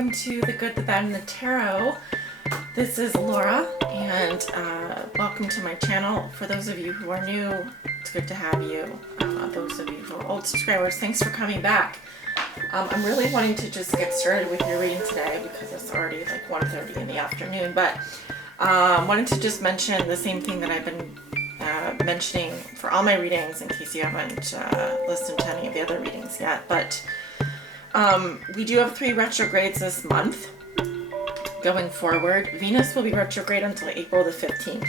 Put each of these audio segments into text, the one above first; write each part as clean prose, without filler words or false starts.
welcome to The Good, the Bad, and the Tarot. This is Laura, and welcome to my channel. For those of you who are new, it's good to have you. Those of you who are old subscribers, thanks for coming back. I'm really wanting to just get started with your reading today because it's already like 1:30 in the afternoon, but wanted to just mention the same thing that I've been mentioning for all my readings in case you haven't listened to any of the other readings yet. But we do have 3 retrogrades this month going forward. Venus will be retrograde until April the 15th.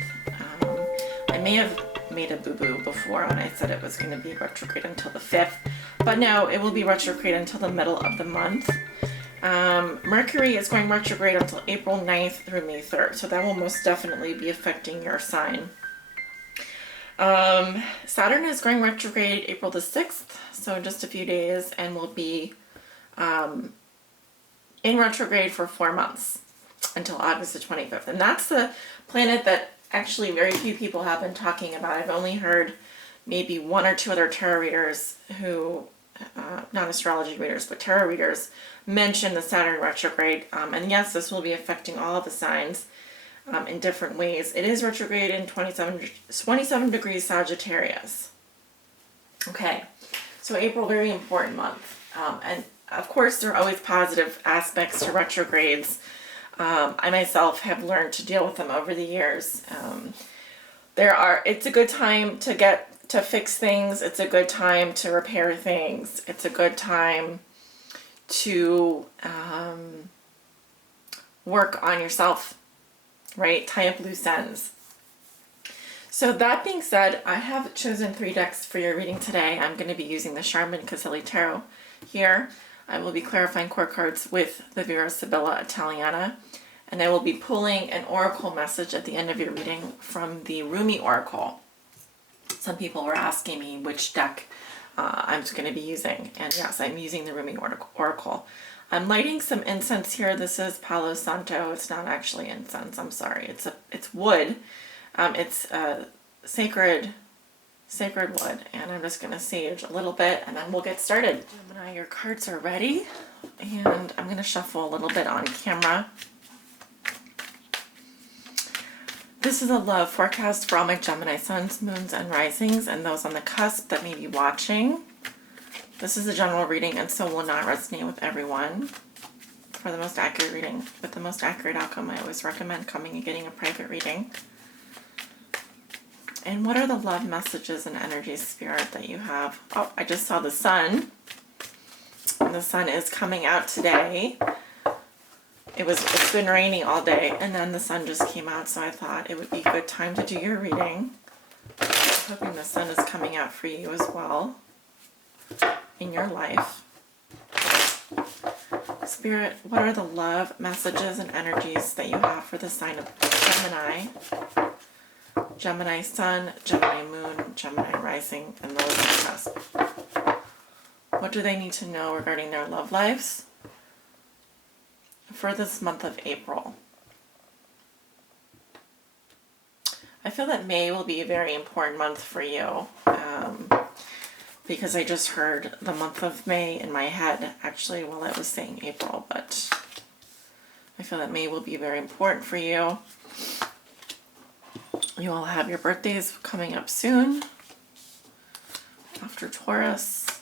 I may have made a boo-boo before when I said it was going to be retrograde until the 5th, but no, it will be retrograde until the middle of the month. Mercury is going retrograde until April 9th through May 3rd, so that will most definitely be affecting your sign. Saturn is going retrograde April the 6th, so in just a few days, and will be in retrograde for 4 months until August the 25th. And that's the planet that actually very few people have been talking about. I've only heard maybe 1 or 2 other tarot readers who, not astrology readers, but tarot readers, mention the Saturn retrograde. And yes, this will be affecting all of the signs in different ways. It is retrograde in 27 degrees Sagittarius. Okay, so April, very important month. And of course, there are always positive aspects to retrogrades. I myself have learned to deal with them over the years. It's a good time to fix things. It's a good time to repair things. It's a good time to work on yourself, right? Tie up loose ends. So that being said, I have chosen 3 decks for your reading today. I'm going to be using the Charmin Caselli Tarot here. I will be clarifying core cards with the Vera Sibilla Italiana, and I will be pulling an oracle message at the end of your reading from the Rumi Oracle. Some people were asking me which deck I'm going to be using, and yes, I'm using the Rumi Oracle. I'm lighting some incense here. This is Palo Santo. It's not actually incense. I'm sorry. It's wood. It's sacred wood, and I'm just going to sage a little bit, and then we'll get started. Gemini, your cards are ready, and I'm going to shuffle a little bit on camera. This is a love forecast for all my Gemini suns, moons, and risings, and those on the cusp that may be watching. This is a general reading, and so will not resonate with everyone. For the most accurate reading, with the most accurate outcome, I always recommend coming and getting a private reading. And what are the love messages and energy, spirit, that you have? Oh, I just saw the sun. And the sun is coming out today. It's been raining all day, and then the sun just came out, so I thought it would be a good time to do your reading. I'm hoping the sun is coming out for you as well in your life. Spirit, what are the love messages and energies that you have for the sign of Gemini? Gemini Sun, Gemini Moon, Gemini Rising, and those on the cusp. What do they need to know regarding their love lives for this month of April? I feel that May will be a very important month for you because I just heard the month of May in my head actually while I was saying April, but I feel that May will be very important for you. You all have your birthdays coming up soon. After Taurus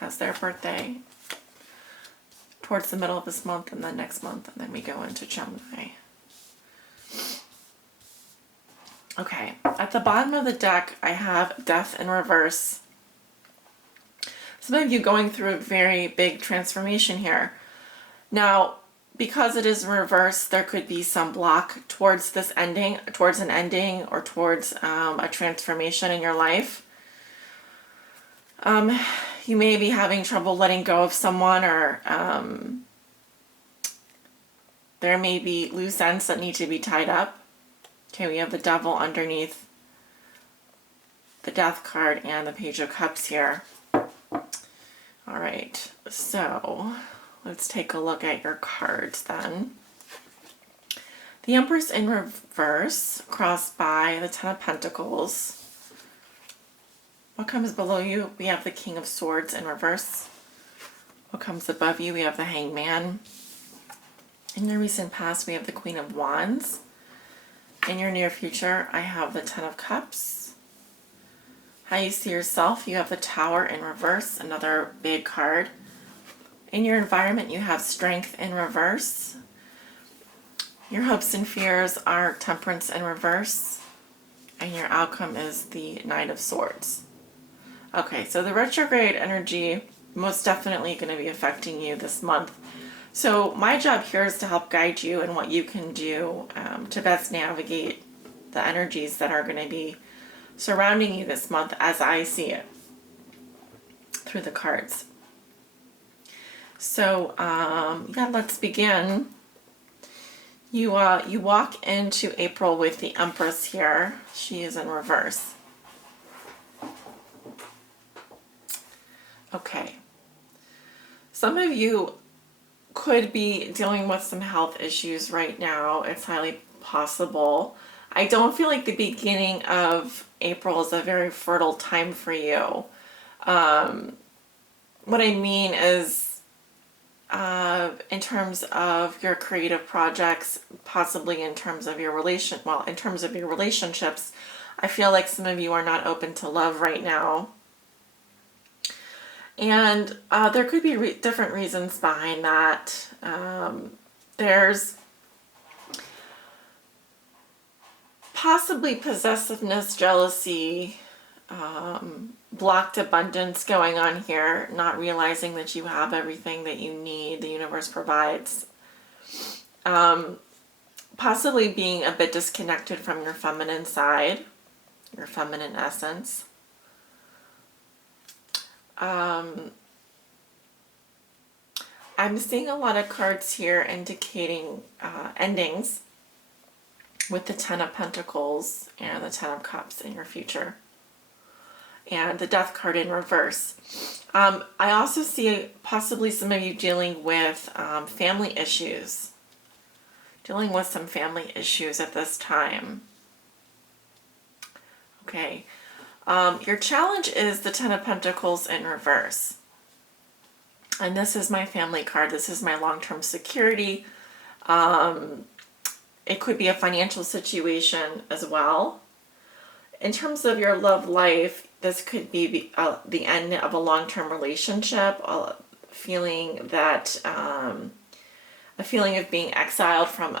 has their birthday towards the middle of this month and then next month, and then we go into Gemini. Okay, at the bottom of the deck, I have Death in Reverse. Some of you going through a very big transformation here. Now, because it is in reverse, there could be some block towards this ending, towards an ending, or towards a transformation in your life. You may be having trouble letting go of someone, or there may be loose ends that need to be tied up. Okay, we have the Devil underneath the Death card and the Page of Cups here. All right, so let's take a look at your cards then. The Empress in reverse, crossed by the Ten of Pentacles. What comes below you? We have the King of Swords in reverse. What comes above you, we have the Hangman. In your recent past, we have the Queen of Wands. In your near future, I have the Ten of Cups. How you see yourself, you have the Tower in reverse, another big card. In your environment, you have Strength in reverse. Your hopes and fears are Temperance in reverse. And your outcome is the Knight of Swords. Okay, so the retrograde energy most definitely going to be affecting you this month. So my job here is to help guide you in what you can do to best navigate the energies that are going to be surrounding you this month as I see it through the cards. So yeah, let's begin. You walk into April with the Empress here. She is in reverse. Okay. Some of you could be dealing with some health issues right now. It's highly possible. I don't feel like the beginning of April is a very fertile time for you. What I mean is, in terms of your creative projects, possibly in terms of your in terms of your relationships, I feel like some of you are not open to love right now. And there could be different reasons behind that. There's possibly possessiveness, jealousy, blocked abundance going on here, not realizing that you have everything that you need, the universe provides. Possibly being a bit disconnected from your feminine side, your feminine essence. I'm seeing a lot of cards here indicating endings with the Ten of Pentacles and the Ten of Cups in your future. And the Death card in reverse. I also see possibly some of you dealing with family issues. Dealing with some family issues at this time. Okay. Your challenge is the Ten of Pentacles in reverse. And this is my family card. This is my long-term security. It could be a financial situation as well. In terms of your love life, this could be the end of a long-term relationship, a feeling of being exiled from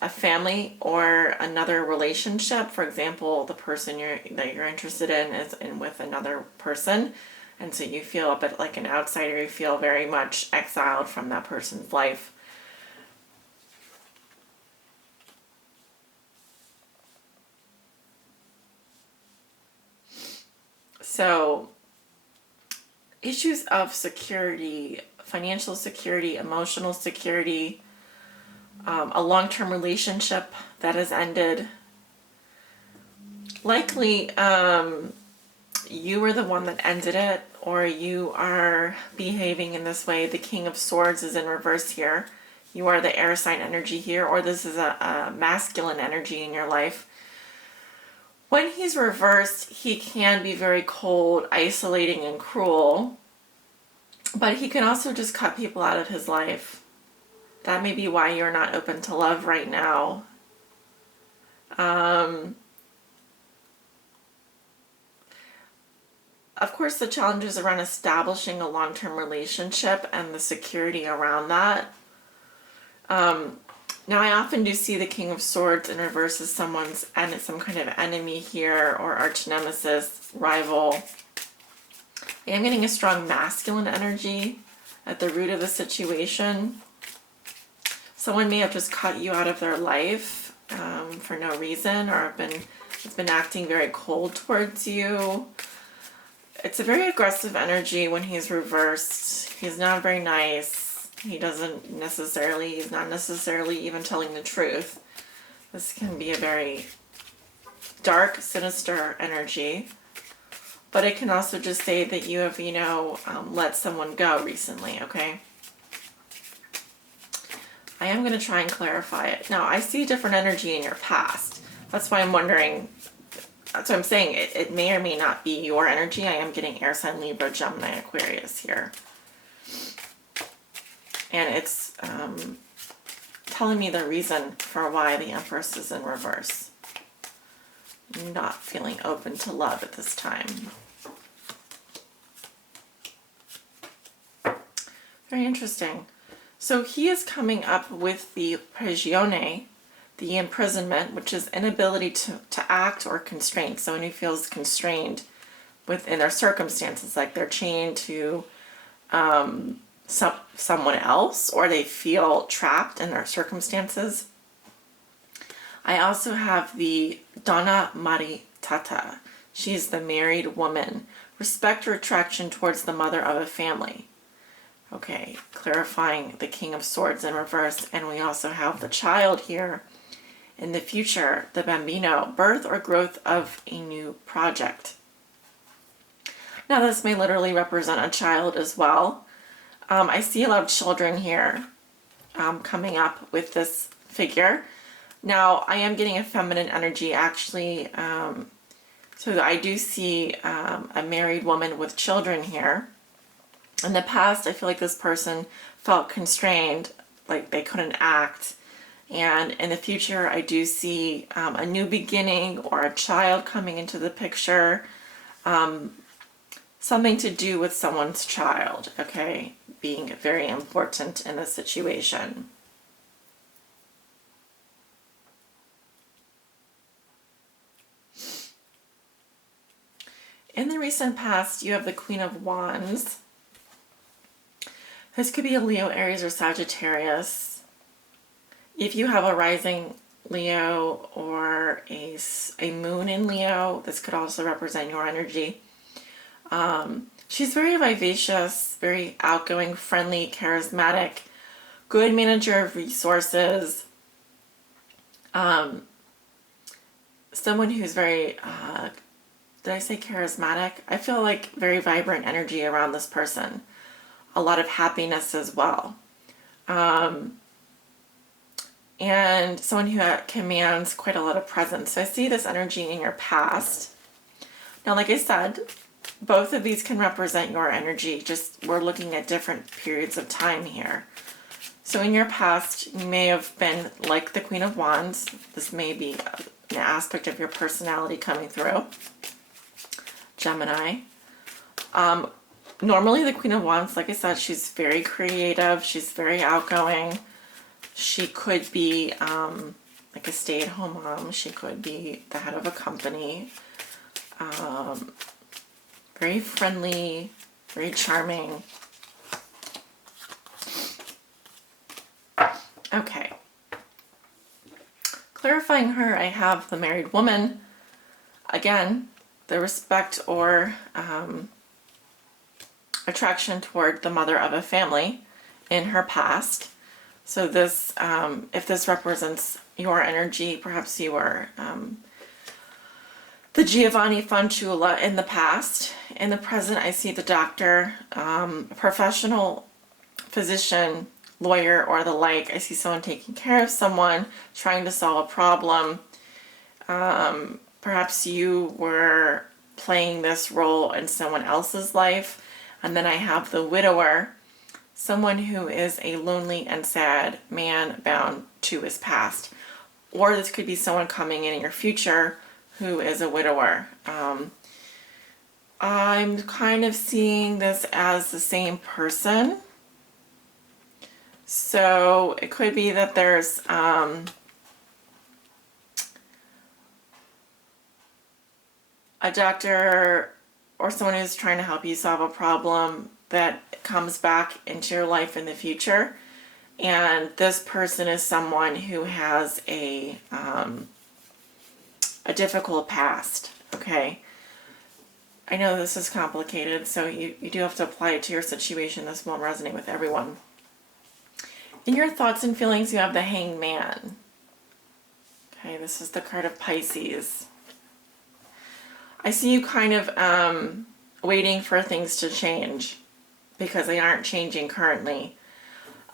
a family or another relationship. For example, the person that you're interested in is with another person, and so you feel a bit like an outsider. You feel very much exiled from that person's life. So, issues of security, financial security, emotional security, a long-term relationship that has ended. Likely, you were the one that ended it, or you are behaving in this way. The King of Swords is in reverse here. You are the air sign energy here, or this is a masculine energy in your life. When he's reversed, he can be very cold, isolating, and cruel. But he can also just cut people out of his life. That may be why you're not open to love right now. Of course, the challenges around establishing a long-term relationship and the security around that. Now, I often do see the King of Swords in reverse as some kind of enemy here, or arch nemesis, rival. I am getting a strong masculine energy at the root of the situation. Someone may have just cut you out of their life for no reason, or has been acting very cold towards you. It's a very aggressive energy when he's reversed. He's not very nice. He's not necessarily even telling the truth. This can be a very dark, sinister energy. But it can also just say that you have, let someone go recently, okay? I am going to try and clarify it. Now, I see different energy in your past. That's why I'm wondering. That's what I'm saying. It may or may not be your energy. I am getting air sign, Libra, Gemini, Aquarius here. And it's telling me the reason for why the Empress is in reverse. Not feeling open to love at this time. Very interesting. So he is coming up with the prigione, the imprisonment, which is inability to act or constraint. So when he feels constrained within their circumstances, like they're chained to someone else, or they feel trapped in their circumstances. I also have the Donna Maritata. She's the married woman. Respect or attraction towards the mother of a family. Okay, clarifying the King of Swords in reverse. And we also have the child here in the future, the bambino, birth or growth of a new project. Now this may literally represent a child as well. I see a lot of children here coming up with this figure. Now I am getting a feminine energy actually. So I do see a married woman with children here. In the past, I feel like this person felt constrained, like they couldn't act. And in the future, I do see a new beginning or a child coming into the picture. Something to do with someone's child, okay, being very important in this situation. In the recent past, you have the Queen of Wands. This could be a Leo, Aries, or Sagittarius. If you have a rising Leo or a moon in Leo, this could also represent your energy. She's very vivacious, very outgoing, friendly, charismatic, good manager of resources. Someone who's very, did I say charismatic? I feel like very vibrant energy around this person. A lot of happiness as well. And someone who commands quite a lot of presence. So I see this energy in your past. Now, like I said, both of these can represent your energy, just we're looking at different periods of time here. So in your past, you may have been like the Queen of Wands. This may be an aspect of your personality coming through. Gemini. Normally the Queen of Wands, like I said, she's very creative. She's very outgoing. She could be like a stay-at-home mom. She could be the head of a company. Very friendly, very charming. Okay. Clarifying her, I have the married woman. Again, the respect or attraction toward the mother of a family in her past. So this, if this represents your energy, perhaps you were the Giovanni Fanciulla in the past. In the present, I see the doctor, professional physician, lawyer, or the like. I see someone taking care of someone, trying to solve a problem. Perhaps you were playing this role in someone else's life. And then I have the widower, someone who is a lonely and sad man bound to his past. Or this could be someone coming in your future who is a widower. I'm kind of seeing this as the same person. So it could be that there's a doctor or someone who's trying to help you solve a problem that comes back into your life in the future. And this person is someone who has a difficult past, okay? I know this is complicated, so you do have to apply it to your situation. This won't resonate with everyone. In your thoughts and feelings, you have the Hanged Man. Okay, this is the card of Pisces. I see you kind of waiting for things to change because they aren't changing currently.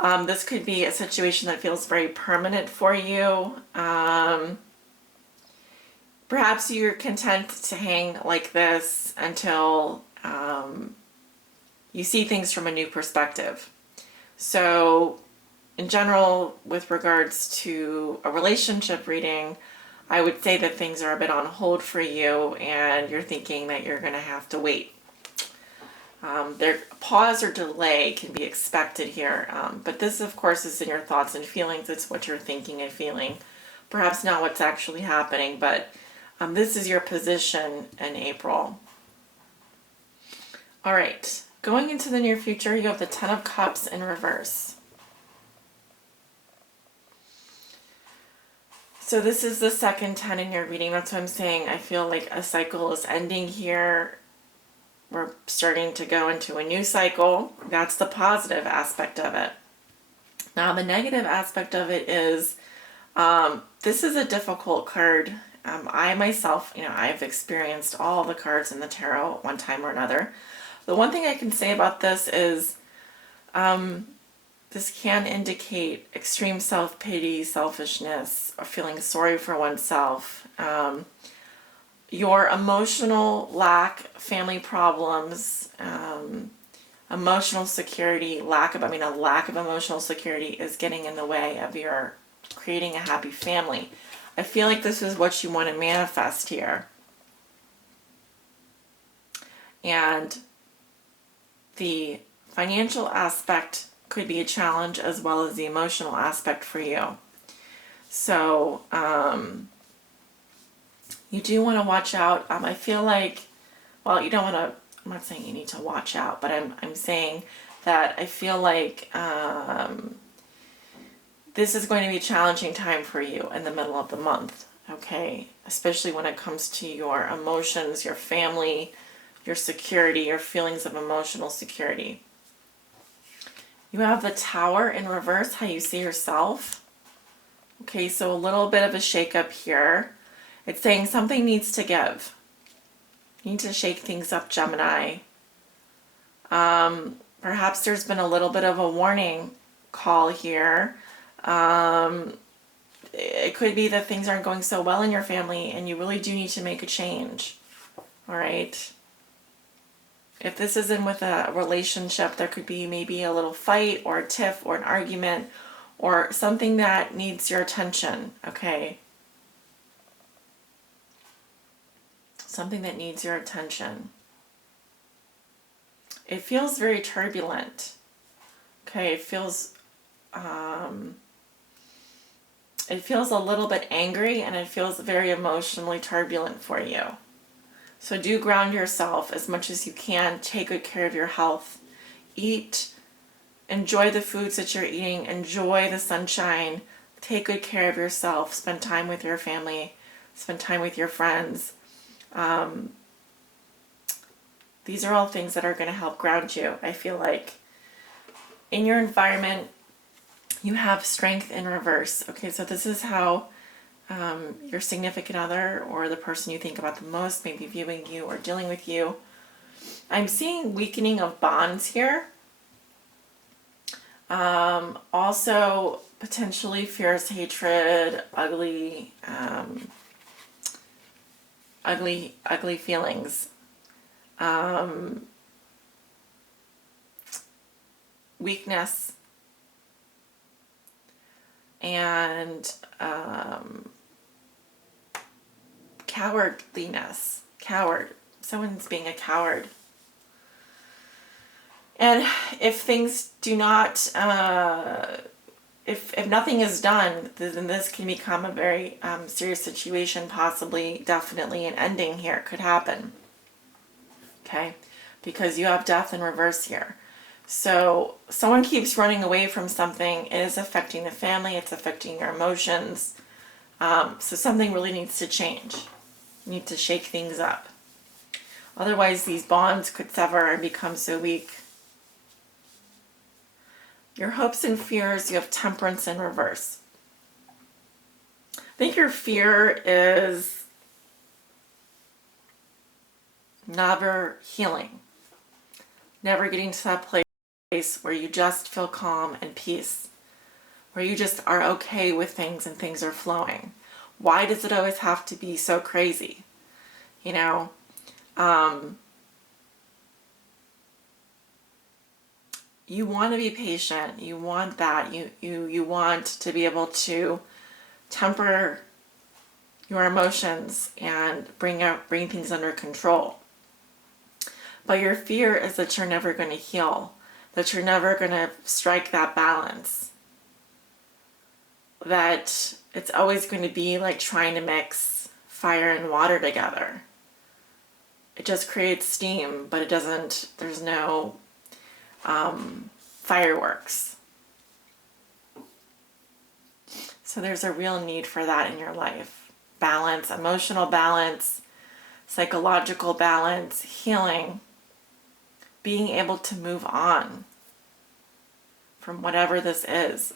This could be a situation that feels very permanent for you. Perhaps you're content to hang like this until you see things from a new perspective. So in general, with regards to a relationship reading, I would say that things are a bit on hold for you and you're thinking that you're going to have to wait. Their pause or delay can be expected here, but this of course is in your thoughts and feelings. It's what you're thinking and feeling, perhaps not what's actually happening, but this is your position in April. All right, going into the near future, you have the Ten of Cups in reverse. So this is the second 10 in your reading. That's what I'm saying. I feel like a cycle is ending here. We're starting to go into a new cycle. That's the positive aspect of it. Now, the negative aspect of it is this is a difficult card. I myself, I've experienced all the cards in the tarot at one time or another. The one thing I can say about this is this can indicate extreme self-pity, selfishness, or feeling sorry for oneself. Your emotional lack, family problems, emotional security, a lack of emotional security is getting in the way of your creating a happy family. I feel like this is what you want to manifest here. And the financial aspect could be a challenge as well as the emotional aspect for you. So, you do want to watch out. I feel like, well, you don't want to, I'm not saying you need to watch out, but I'm saying that I feel like this is going to be a challenging time for you in the middle of the month, okay? Especially when it comes to your emotions, your family, your security, your feelings of emotional security. You have the Tower in reverse, how you see yourself. Okay, so a little bit of a shake-up here. It's saying something needs to give. You need to shake things up, Gemini. Perhaps there's been a little bit of a warning call here. It could be that things aren't going so well in your family and you really do need to make a change. All right. If this isn't with a relationship, there could be maybe a little fight or a tiff or an argument or something that needs your attention, okay? Something that needs your attention. It feels very turbulent, okay? It feels a little bit angry and it feels very emotionally turbulent for you. So do ground yourself as much as you can. Take good care of your health. Eat. Enjoy the foods that you're eating. Enjoy the sunshine. Take good care of yourself. Spend time with your family. Spend time with your friends. These are all things that are going to help ground you. I feel like in your environment, you have Strength in reverse. Okay, so this is how your significant other or the person you think about the most may be viewing you or dealing with you. I'm seeing weakening of bonds here. Also potentially fierce hatred, ugly feelings. Weakness and cowardliness. Someone's being a coward. And if things do not, if nothing is done, then this can become a very serious situation, possibly, definitely an ending here could happen. Okay? Because you have Death in reverse here. So someone keeps running away from something. It is affecting the family. It's affecting your emotions. So something really needs to change. You need to shake things up. Otherwise, these bonds could sever and become so weak. Your hopes and fears, you have Temperance in reverse. I think your fear is never healing. Never getting to that place where you just feel calm and peace. Where you just are okay with things and things are flowing. Why does it always have to be so crazy? You You want to be patient. You want that. You want to be able to temper your emotions and bring things under control. But your fear is that you're never going to heal, that you're never going to strike that balance, that it's always going to be like trying to mix fire and water together. It just creates steam, but it doesn't, there's no fireworks. So there's a real need for that in your life. Balance, emotional balance, psychological balance, healing, being able to move on from whatever this is.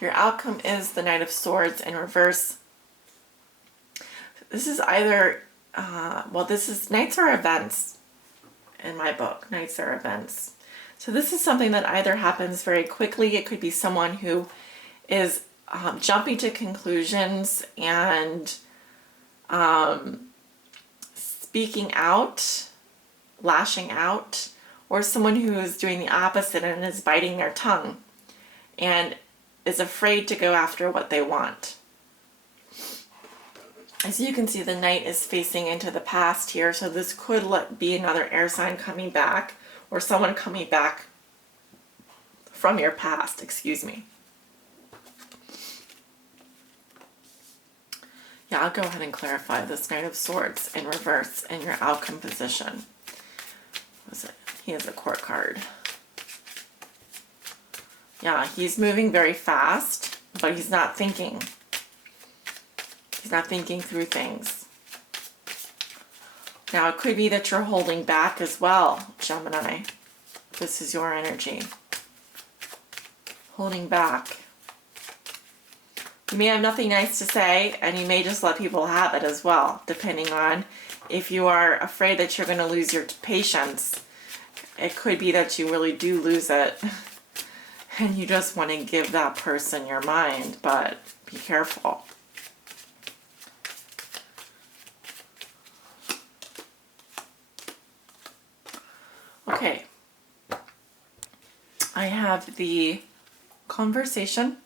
Your outcome is the Knight of Swords in reverse. This is either, Knights are events in my book. Knights are events. So this is something that either happens very quickly. It could be someone who is jumping to conclusions and speaking out, lashing out, or someone who is doing the opposite and is biting their tongue and is afraid to go after what they want. As you can see, the Knight is facing into the past here, so this could be another air sign coming back, or someone coming back from your past, excuse me. Yeah, I'll go ahead and clarify this Knight of Swords in reverse in your outcome position. What was it? He has a court card. Yeah, he's moving very fast, but he's not thinking. He's not thinking through things. Now, it could be that you're holding back as well, Gemini. This is your energy. Holding back. You may have nothing nice to say, and you may just let people have it as well, depending on if you are afraid that you're going to lose your patience. It could be that you really do lose it, and you just want to give that person your mind, but be careful. Okay, I have the conversation,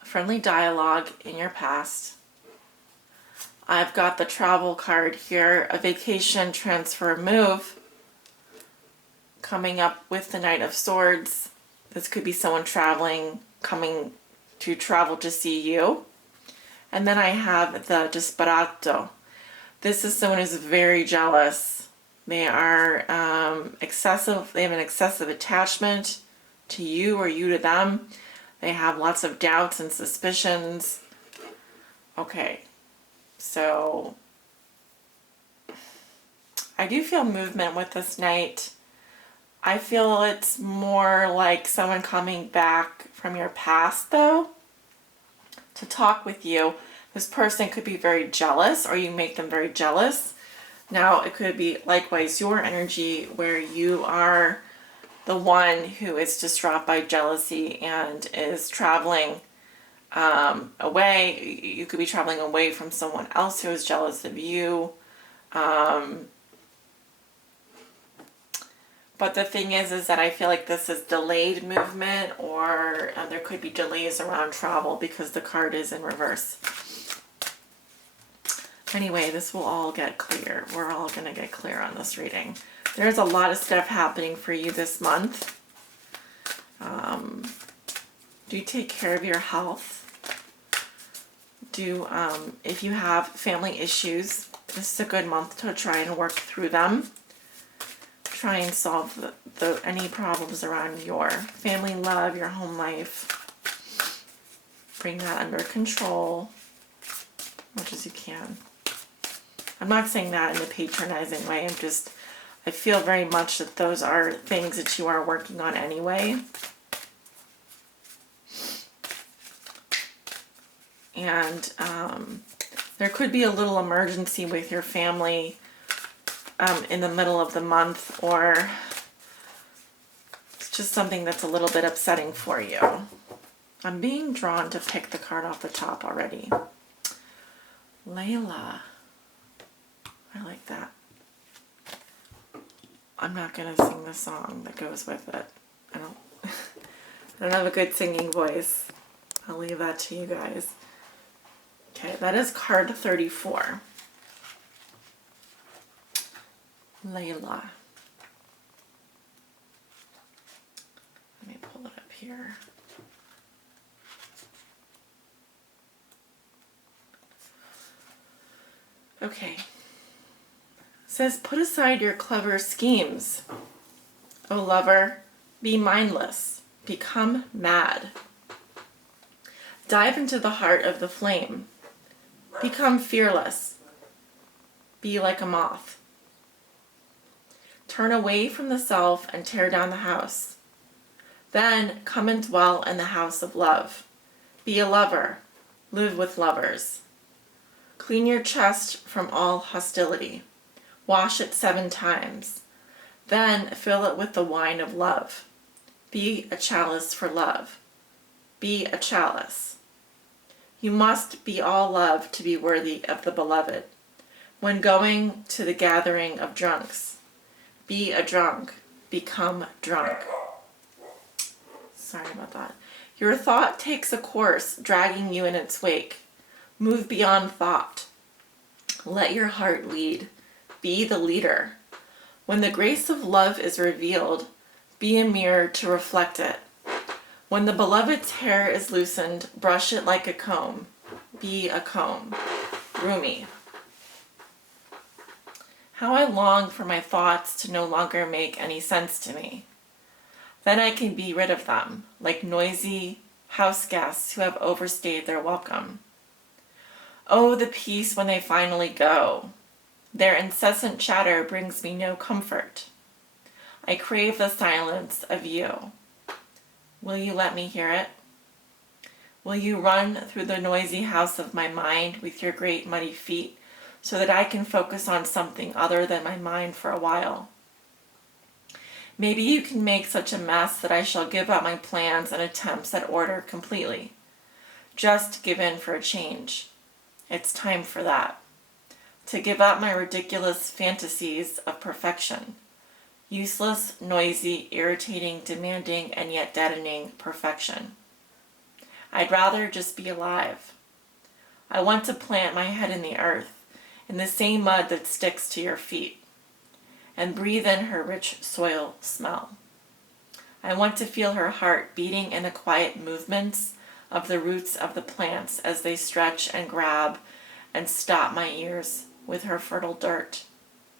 a friendly dialogue in your past. I've got the travel card here, a vacation, transfer, move, coming up with the Knight of Swords. This could be someone traveling, coming to travel to see you. And then I have the Disperato. This is someone who's very jealous. They are excessive. They have an excessive attachment to you or you to them. They have lots of doubts and suspicions. Okay, so I do feel movement with this Knight. I feel it's more like someone coming back from your past, though, to talk with you. This person could be very jealous, or you make them very jealous. Now, it could be likewise your energy, where you are the one who is distraught by jealousy and is traveling away. You could be traveling away from someone else who is jealous of you. But the thing is that I feel like this is delayed movement, or there could be delays around travel because the card is in reverse. Anyway, this will all get clear. We're all going to get clear on this reading. There's a lot of stuff happening for you this month. Do take care of your health. If you have family issues, this is a good month to try and work through them. Try and solve any problems around your family love, your home life. Bring that under control as much as you can. I'm not saying that in a patronizing way. I feel very much that those are things that you are working on anyway. And there could be a little emergency with your family in the middle of the month, or it's just something that's a little bit upsetting for you. I'm being drawn to pick the card off the top already. Layla. I like that. I'm not going to sing the song that goes with it. I don't, I don't have a good singing voice. I'll leave that to you guys. Okay, that is card 34. Layla. Let me pull it up here. Okay. It says, put aside your clever schemes. O lover, be mindless. Become mad. Dive into the heart of the flame. Become fearless. Be like a moth. Turn away from the self and tear down the house. Then come and dwell in the house of love. Be a lover. Live with lovers. Clean your chest from all hostility. Wash it 7 times. Then fill it with the wine of love. Be a chalice for love. Be a chalice. You must be all love to be worthy of the beloved. When going to the gathering of drunks, be a drunk. Become drunk. Sorry about that. Your thought takes a course, dragging you in its wake. Move beyond thought. Let your heart lead. Be the leader. When the grace of love is revealed, be a mirror to reflect it. When the beloved's hair is loosened, brush it like a comb. Be a comb. Rumi. How I long for my thoughts to no longer make any sense to me. Then I can be rid of them, like noisy house guests who have overstayed their welcome. Oh, the peace when they finally go. Their incessant chatter brings me no comfort. I crave the silence of you. Will you let me hear it? Will you run through the noisy house of my mind with your great muddy feet so that I can focus on something other than my mind for a while? Maybe you can make such a mess that I shall give up my plans and attempts at order completely. Just give in for a change. It's time for that. To give up my ridiculous fantasies of perfection. Useless, noisy, irritating, demanding, and yet deadening perfection. I'd rather just be alive. I want to plant my head in the earth, in the same mud that sticks to your feet, and breathe in her rich soil smell. I want to feel her heart beating in the quiet movements of the roots of the plants as they stretch and grab and stop my ears with her fertile dirt,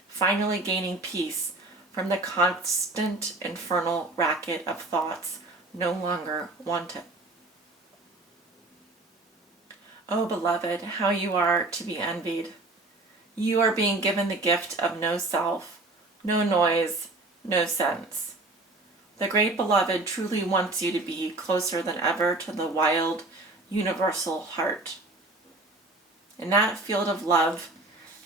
finally gaining peace from the constant infernal racket of thoughts no longer wanted. Oh, beloved, how you are to be envied. You are being given the gift of no self, no noise, no sense. The great beloved truly wants you to be closer than ever to the wild, universal heart. In that field of love,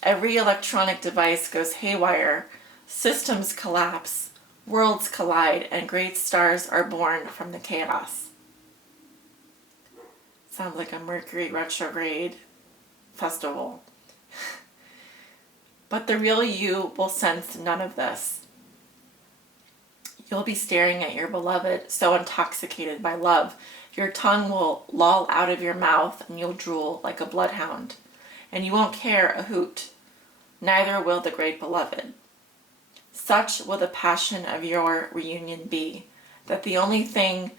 every electronic device goes haywire, systems collapse, worlds collide, and great stars are born from the chaos. Sounds like a Mercury retrograde festival. But the real you will sense none of this. You'll be staring at your beloved, so intoxicated by love, your tongue will loll out of your mouth and you'll drool like a bloodhound. And you won't care a hoot. Neither will the great beloved. Such will the passion of your reunion be, that the only thing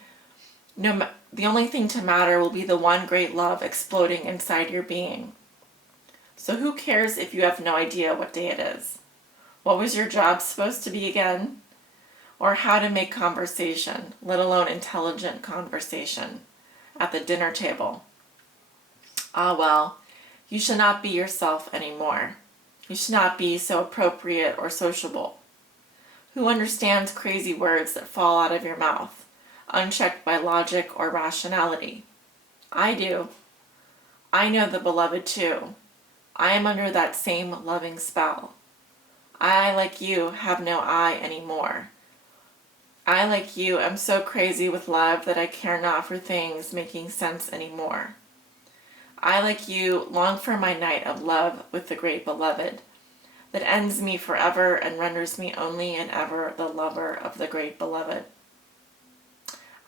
to matter will be the one great love exploding inside your being. So who cares if you have no idea what day it is? What was your job supposed to be again? Or how to make conversation, let alone intelligent conversation, at the dinner table? Ah well, you should not be yourself anymore. You should not be so appropriate or sociable. Who understands crazy words that fall out of your mouth, unchecked by logic or rationality? I do. I know the beloved too. I am under that same loving spell. I, like you, have no I anymore. I, like you, am so crazy with love that I care not for things making sense anymore. I, like you, long for my night of love with the great beloved, that ends me forever and renders me only and ever the lover of the great beloved.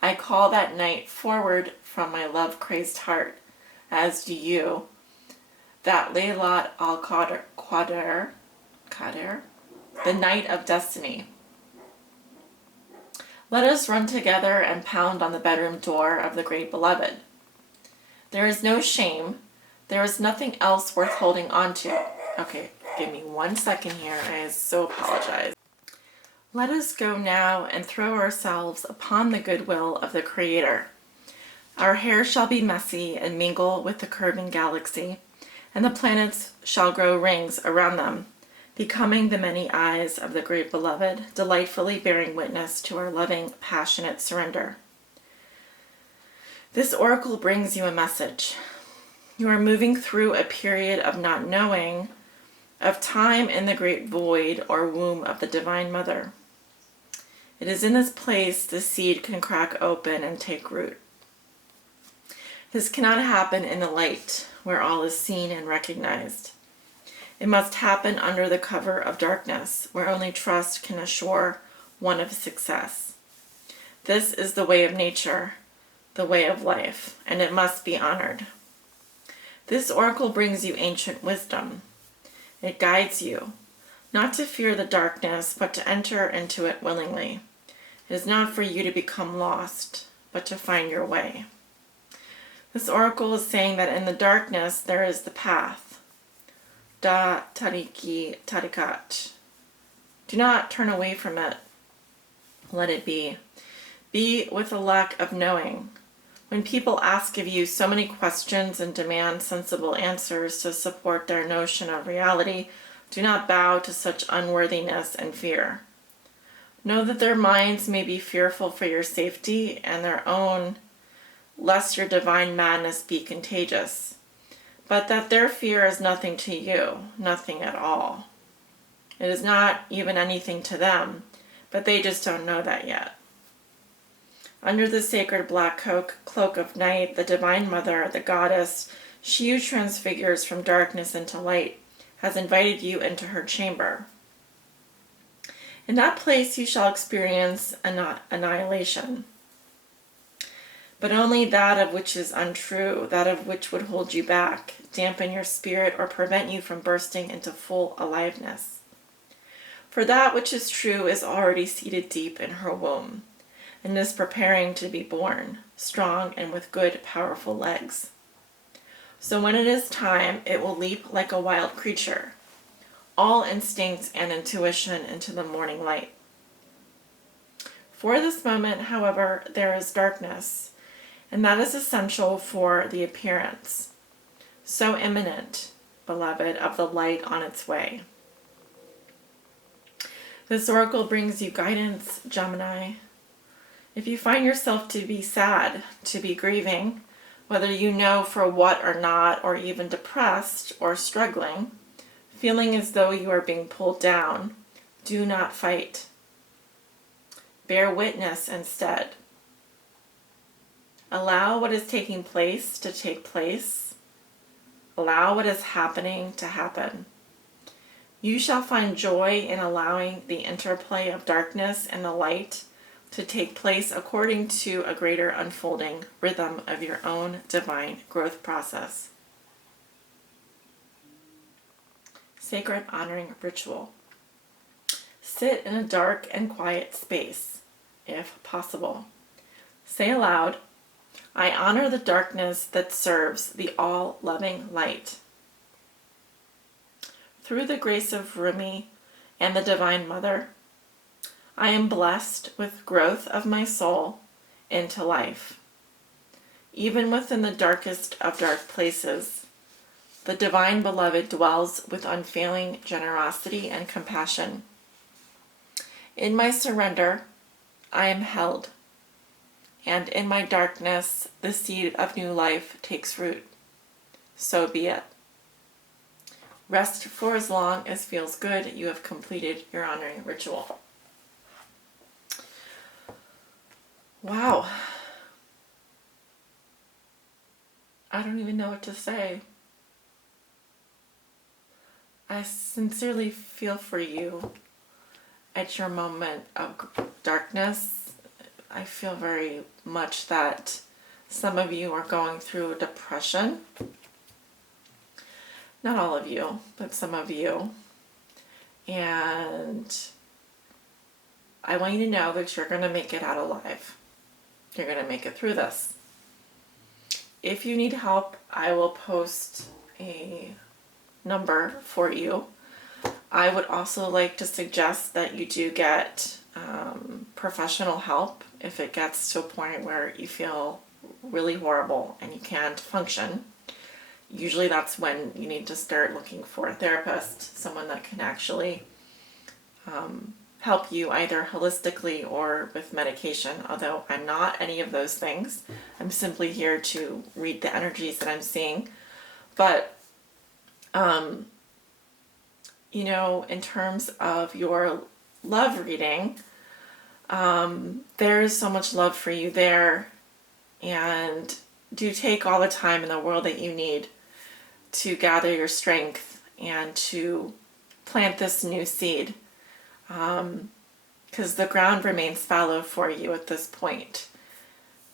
I call that night forward from my love-crazed heart, as do you, that Laylat al-Qadr, the night of destiny. Let us run together and pound on the bedroom door of the great beloved. There is no shame. There is nothing else worth holding on to. Okay, give me 1 second here. I so apologize. Let us go now and throw ourselves upon the goodwill of the Creator. Our hair shall be messy and mingle with the curving galaxy, and the planets shall grow rings around them, becoming the many eyes of the great beloved, delightfully bearing witness to our loving, passionate surrender. This oracle brings you a message. You are moving through a period of not knowing, of time in the great void or womb of the Divine Mother. It is in this place the seed can crack open and take root. This cannot happen in the light, where all is seen and recognized. It must happen under the cover of darkness, where only trust can assure one of success. This is the way of nature, the way of life, and it must be honored. This oracle brings you ancient wisdom. It guides you, not to fear the darkness, but to enter into it willingly. It is not for you to become lost, but to find your way. This oracle is saying that in the darkness there is the path. Da tariki tarikat. Do not turn away from it. Let it be. Be with a lack of knowing. When people ask of you so many questions and demand sensible answers to support their notion of reality, do not bow to such unworthiness and fear. Know that their minds may be fearful for your safety and their own, lest your divine madness be contagious, but that their fear is nothing to you, nothing at all. It is not even anything to them, but they just don't know that yet. Under the sacred black cloak of night, the Divine Mother, the Goddess, she who transfigures from darkness into light, has invited you into her chamber. In that place you shall experience annihilation, but only that of which is untrue, that of which would hold you back, dampen your spirit, or prevent you from bursting into full aliveness. For that which is true is already seated deep in her womb, and is preparing to be born, strong and with good, powerful legs. So when it is time, it will leap like a wild creature, all instincts and intuition into the morning light. For this moment, however, there is darkness, and that is essential for the appearance, so imminent, beloved, of the light on its way. This oracle brings you guidance, Gemini. If you find yourself to be sad, to be grieving, whether you know for what or not, or even depressed or struggling, feeling as though you are being pulled down, do not fight. Bear witness instead. Allow what is taking place to take place. Allow what is happening to happen. You shall find joy in allowing the interplay of darkness and the light to take place according to a greater unfolding rhythm of your own divine growth process. Sacred honoring ritual. Sit in a dark and quiet space, if possible. Say aloud, I honor the darkness that serves the all-loving light. Through the grace of Rumi and the Divine Mother, I am blessed with growth of my soul into life. Even within the darkest of dark places, the Divine Beloved dwells with unfailing generosity and compassion. In my surrender, I am held, and in my darkness, the seed of new life takes root. So be it. Rest for as long as feels good. You have completed your honoring ritual. Wow. I don't even know what to say. I sincerely feel for you at your moment of darkness. I feel very much that some of you are going through a depression. Not all of you, but some of you. And I want you to know that you're going to make it out alive. You're going to make it through this. If you need help, I will post a number for you. I would also like to suggest that you do get professional help if it gets to a point where you feel really horrible and you can't function. Usually that's when you need to start looking for a therapist, someone that can actually help you either holistically or with medication, although I'm not any of those things. I'm simply here to read the energies that I'm seeing. But, you know, in terms of your love reading, there is so much love for you there, and do take all the time in the world that you need to gather your strength and to plant this new seed, because the ground remains fallow for you at this point.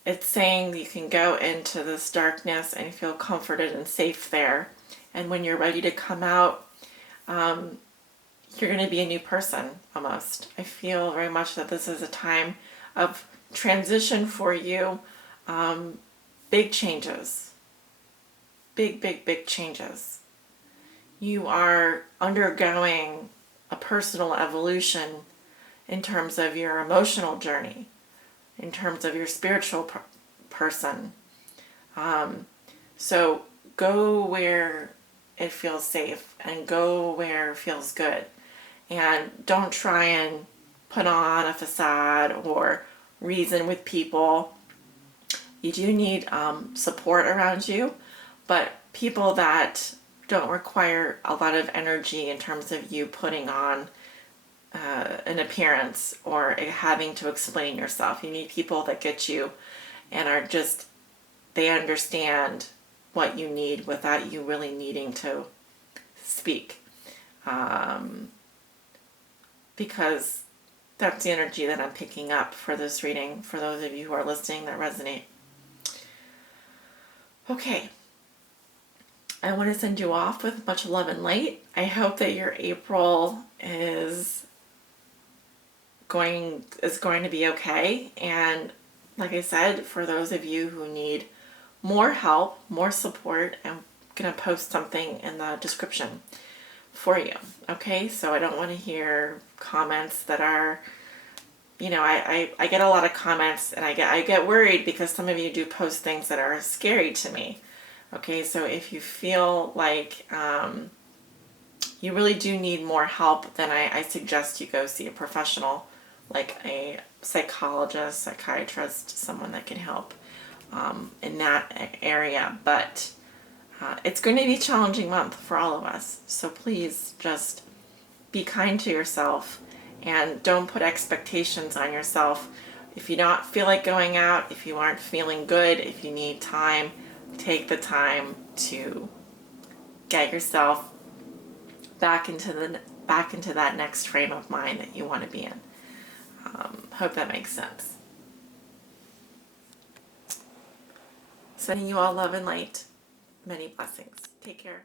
It's saying you can go into this darkness and feel comforted and safe there, and when you're ready to come out, you're going to be a new person almost. I feel very much that this is a time of transition for you. Big changes. Big changes. You are undergoing a personal evolution in terms of your emotional journey, in terms of your spiritual person. So go where it feels safe and go where it feels good. And don't try and put on a facade or reason with people. You do need support around you, but people that don't require a lot of energy in terms of you putting on an appearance or having to explain yourself. You need people that get you and are just, they understand what you need without you really needing to speak. Because that's the energy that I'm picking up for this reading, for those of you who are listening that resonate. Okay. I want to send you off with much love and light. I hope that your April is going to be okay. And like I said, for those of you who need more help, more support, I'm going to post something in the description for you. Okay, so I don't want to hear comments that are, you know, I get a lot of comments and I get worried because some of you do post things that are scary to me. Okay, so if you feel like you really do need more help, then I suggest you go see a professional, like a psychologist, psychiatrist, someone that can help in that area. But it's going to be a challenging month for all of us. So please just be kind to yourself and don't put expectations on yourself. If you don't feel like going out, if you aren't feeling good, if you need time, take the time to get yourself back into that next frame of mind that you want to be in. Hope that makes sense. Sending you all love and light. Many blessings. Take care.